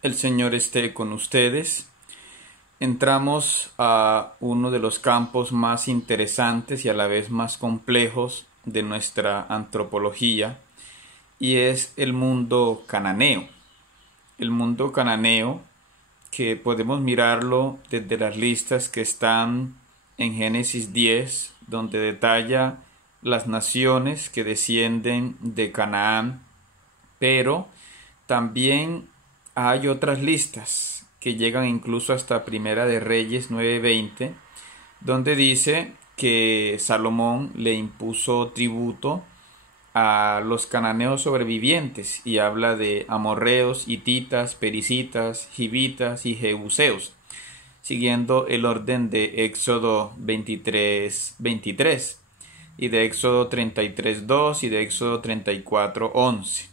El Señor esté con ustedes. Entramos a uno de los campos más interesantes y a la vez más complejos de nuestra antropología, y es el mundo cananeo. El mundo cananeo, que podemos mirarlo desde las listas que están en Génesis 10, donde detalla las naciones que descienden de Canaán, pero también hay otras listas que llegan incluso hasta Primera de Reyes 9:20, donde dice que Salomón le impuso tributo a los cananeos sobrevivientes y habla de amorreos, hititas, pericitas, givitas y jebuseos, siguiendo el orden de Éxodo 23:23 y de Éxodo 33:2 y de Éxodo 34:11.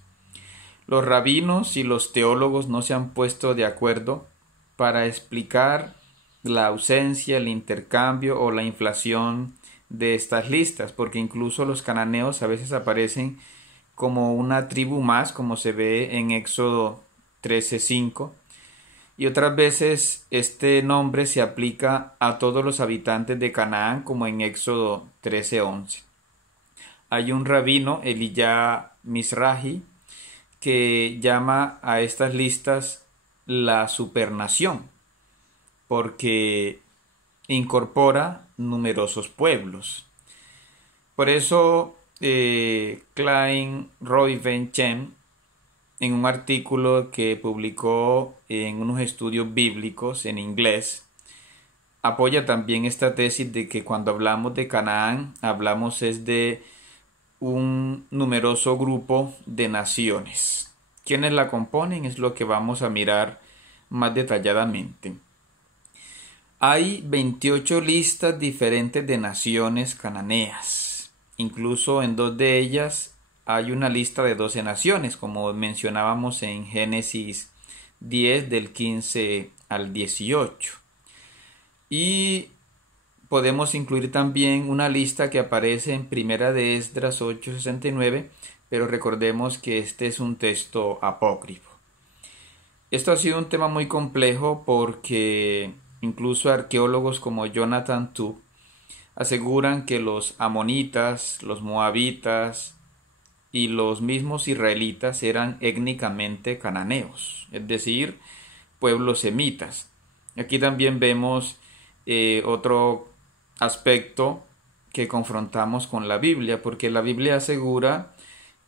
Los rabinos y los teólogos no se han puesto de acuerdo para explicar la ausencia, el intercambio o la inflación de estas listas, porque incluso los cananeos a veces aparecen como una tribu más, como se ve en Éxodo 13:5, y otras veces este nombre se aplica a todos los habitantes de Canaán, como en Éxodo 13:11. Hay un rabino, Eliyah Mizrahi, que llama a estas listas la supernación, porque incorpora numerosos pueblos. Por eso Klein Roivén-Chen, en un artículo que publicó en unos estudios bíblicos en inglés, apoya también esta tesis de que cuando hablamos de Canaán, hablamos es de un numeroso grupo de naciones. ¿Quiénes la componen? Es lo que vamos a mirar más detalladamente. Hay 28 listas diferentes de naciones cananeas. Incluso en dos de ellas hay una lista de 12 naciones, como mencionábamos en Génesis 10 del 15 al 18. Y podemos incluir también una lista que aparece en Primera de Esdras 8:69, pero recordemos que este es un texto apócrifo. Esto ha sido un tema muy complejo porque incluso arqueólogos como Jonathan Tubb aseguran que los amonitas, los moabitas y los mismos israelitas eran étnicamente cananeos, es decir, pueblos semitas. Aquí también vemos otro aspecto que confrontamos con la Biblia, porque la Biblia asegura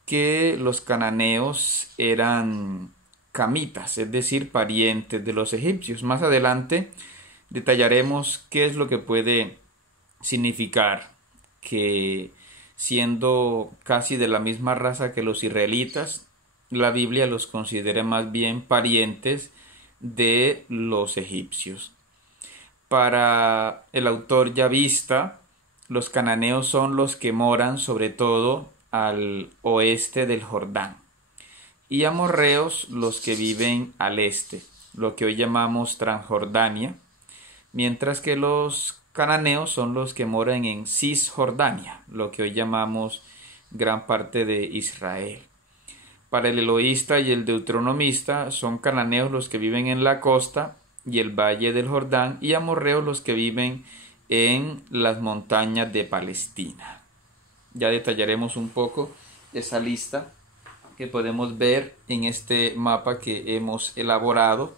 que los cananeos eran camitas, es decir, parientes de los egipcios. Más adelante detallaremos qué es lo que puede significar que, siendo casi de la misma raza que los israelitas, la Biblia los considera más bien parientes de los egipcios. Para el autor yavista, los cananeos son los que moran sobre todo al oeste del Jordán, y amorreos los que viven al este, lo que hoy llamamos Transjordania, mientras que los cananeos son los que moran en Cisjordania, lo que hoy llamamos gran parte de Israel. Para el eloísta y el deuteronomista son cananeos los que viven en la costa y el valle del Jordán, y amorreos los que viven en las montañas de Palestina. Ya detallaremos un poco esa lista que podemos ver en este mapa que hemos elaborado,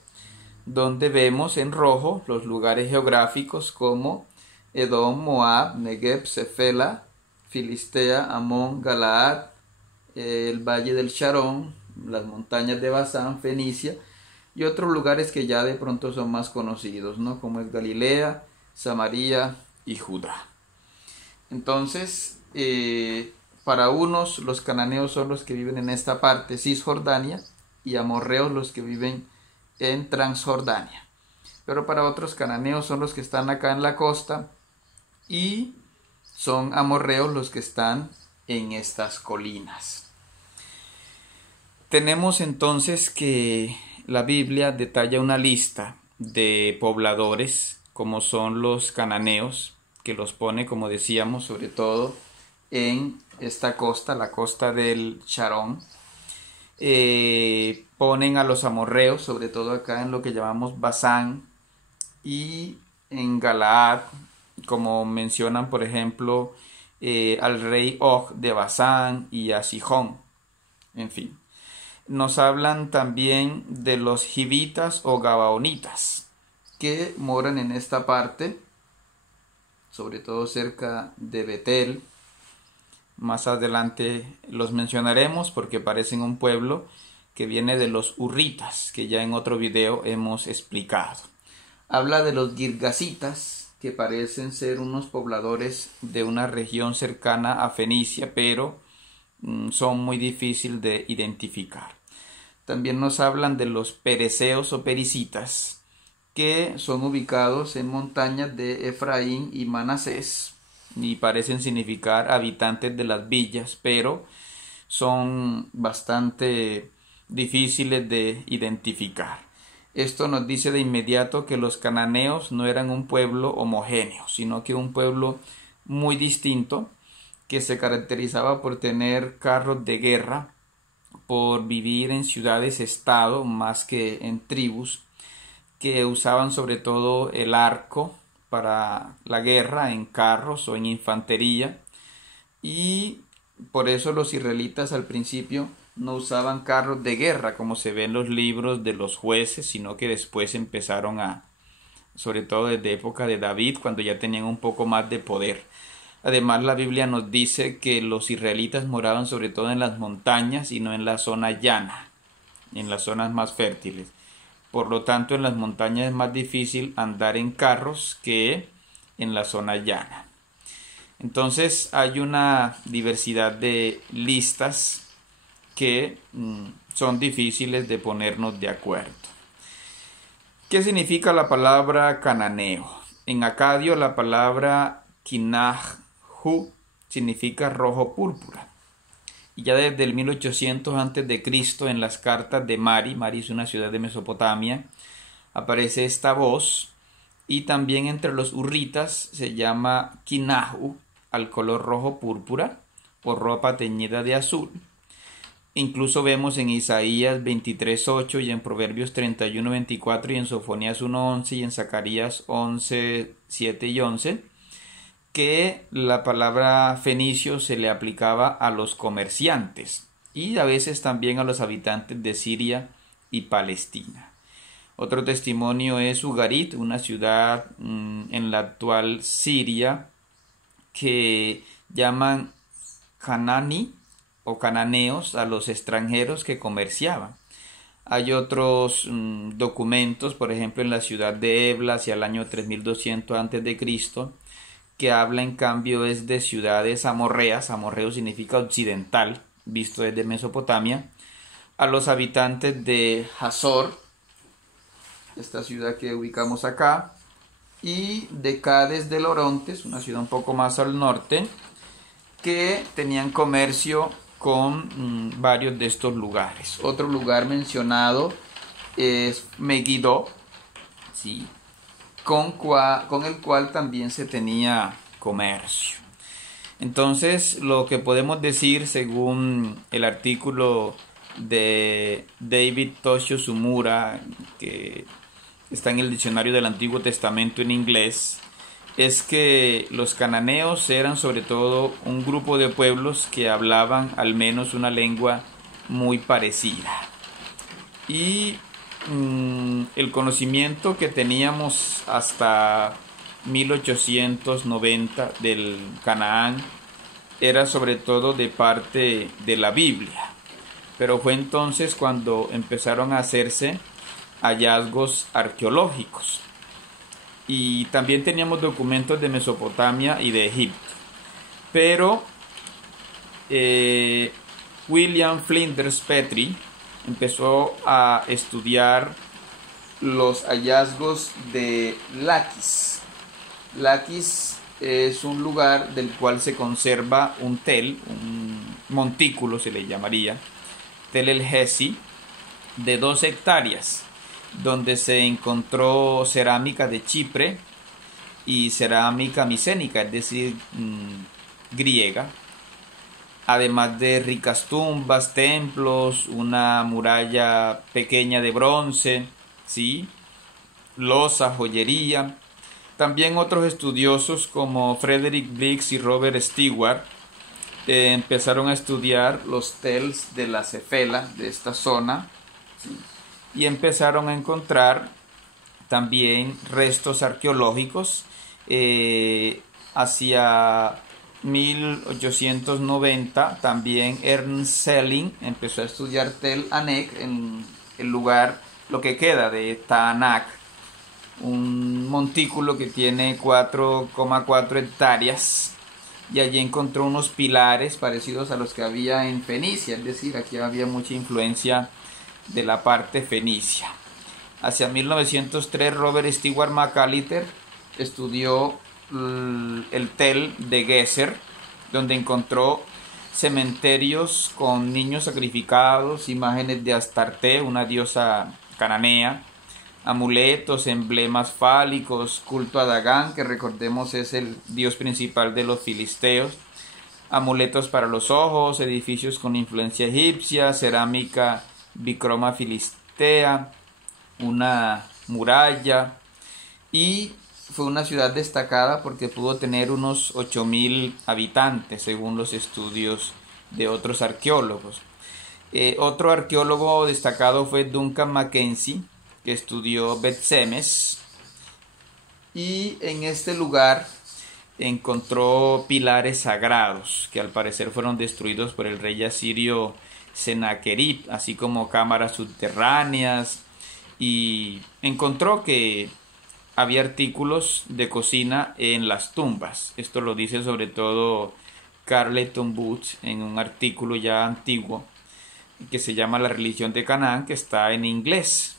donde vemos en rojo los lugares geográficos como Edom, Moab, Negev, Cefela, Filistea, Amón, Galaad, el valle del Sharón, las montañas de Basán, Fenicia, y otros lugares que ya de pronto son más conocidos, ¿no? Como es Galilea, Samaria y Judá. Entonces, para unos los cananeos son los que viven en esta parte, Cisjordania, y amorreos los que viven en Transjordania. Pero para otros, cananeos son los que están acá en la costa y son amorreos los que están en estas colinas. Tenemos entonces que la Biblia detalla una lista de pobladores, como son los cananeos, que los pone, como decíamos, sobre todo en esta costa, la costa del Sharón, ponen a los amorreos, sobre todo acá en lo que llamamos Basán, y en Galaad, como mencionan por ejemplo al rey Og de Basán y a Sihón. En fin, nos hablan también de los gibitas o gabaonitas que moran en esta parte, sobre todo cerca de Betel. Más adelante los mencionaremos porque parecen un pueblo que viene de los hurritas, que ya en otro video hemos explicado. Habla de los girgasitas, que parecen ser unos pobladores de una región cercana a Fenicia, pero son muy difíciles de identificar. También nos hablan de los pereceos o pericitas, que son ubicados en montañas de Efraín y Manasés, y parecen significar habitantes de las villas, pero son bastante difíciles de identificar. Esto nos dice de inmediato que los cananeos no eran un pueblo homogéneo, sino que un pueblo muy distinto, que se caracterizaba por tener carros de guerra, por vivir en ciudades-estado más que en tribus, que usaban sobre todo el arco para la guerra en carros o en infantería, y por eso los israelitas al principio no usaban carros de guerra como se ve en los libros de los jueces, sino que después empezaron sobre todo desde época de David, cuando ya tenían un poco más de poder. Además, la Biblia nos dice que los israelitas moraban sobre todo en las montañas y no en la zona llana, en las zonas más fértiles. Por lo tanto, en las montañas es más difícil andar en carros que en la zona llana. Entonces hay una diversidad de listas que son difíciles de ponernos de acuerdo. ¿Qué significa la palabra cananeo? En acadio la palabra kinahju significa rojo púrpura. Y ya desde el 1800 a.C. en las cartas de Mari es una ciudad de Mesopotamia, aparece esta voz, y también entre los hurritas se llama kinahju al color rojo púrpura o ropa teñida de azul. Incluso vemos en Isaías 23:8 y en Proverbios 31:24 y en Sofonías 1:11 y en Zacarías 11:7 y 11 que la palabra fenicio se le aplicaba a los comerciantes y a veces también a los habitantes de Siria y Palestina. Otro testimonio es Ugarit, una ciudad en la actual Siria que llaman Hanani o cananeos a los extranjeros que comerciaban. Hay otros documentos, por ejemplo en la ciudad de Ebla hacia el año 3200 a.C., que habla en cambio es de ciudades amorreas. Amorreo significa occidental, visto desde Mesopotamia, a los habitantes de Hazor, esta ciudad que ubicamos acá, y de Cades del Orontes, una ciudad un poco más al norte, que tenían comercio con varios de estos lugares. Otro lugar mencionado es Megiddo, ¿sí?, con el cual también se tenía comercio. Entonces, lo que podemos decir según el artículo de David Toshio Sumura, que está en el diccionario del Antiguo Testamento en inglés, es que los cananeos eran sobre todo un grupo de pueblos que hablaban al menos una lengua muy parecida. Y el conocimiento que teníamos hasta 1890 del Canaán era sobre todo de parte de la Biblia, pero fue entonces cuando empezaron a hacerse hallazgos arqueológicos. Y también teníamos documentos de Mesopotamia y de Egipto. Pero William Flinders Petrie empezó a estudiar los hallazgos de Laquis. Laquis es un lugar del cual se conserva un montículo se le llamaría, Tel el Hesi, de 2 hectáreas, donde se encontró cerámica de Chipre y cerámica micénica, es decir, griega. además de ricas tumbas, templos, una muralla pequeña de bronce, ¿sí? Loza, joyería. También otros estudiosos como Frederick Briggs y Robert Stewart empezaron a estudiar los tels de la Cefela, de esta zona, ¿sí? Y empezaron a encontrar también restos arqueológicos hacia 1890. También Ernst Selling empezó a estudiar Tel Anek, en el lugar, lo que queda de Taanak, un montículo que tiene 4,4 hectáreas, y allí encontró unos pilares parecidos a los que había en Fenicia, es decir, aquí había mucha influencia de la parte fenicia. Hacia 1903 Robert Stewart McAllister estudió el tel de Gezer, donde encontró cementerios con niños sacrificados, imágenes de Astarte, una diosa cananea, amuletos, emblemas fálicos, culto a Dagán, que recordemos es el dios principal de los filisteos, amuletos para los ojos, edificios con influencia egipcia, cerámica bicroma filistea, una muralla, y fue una ciudad destacada porque pudo tener unos 8.000 habitantes según los estudios de otros arqueólogos. Otro arqueólogo destacado fue Duncan Mackenzie, que estudió Bet-Semes, y en este lugar encontró pilares sagrados que al parecer fueron destruidos por el rey asirio Sennacherib, así como cámaras subterráneas, y encontró que había artículos de cocina en las tumbas. Esto lo dice sobre todo Carleton Booth en un artículo ya antiguo que se llama La religión de Canaán, que está en inglés.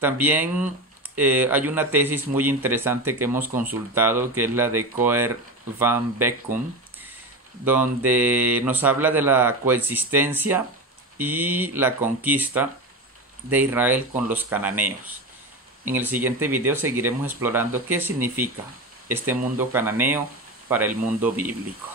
También hay una tesis muy interesante que hemos consultado, que es la de Coer van Beckum, donde nos habla de la coexistencia y la conquista de Israel con los cananeos. En el siguiente video seguiremos explorando qué significa este mundo cananeo para el mundo bíblico.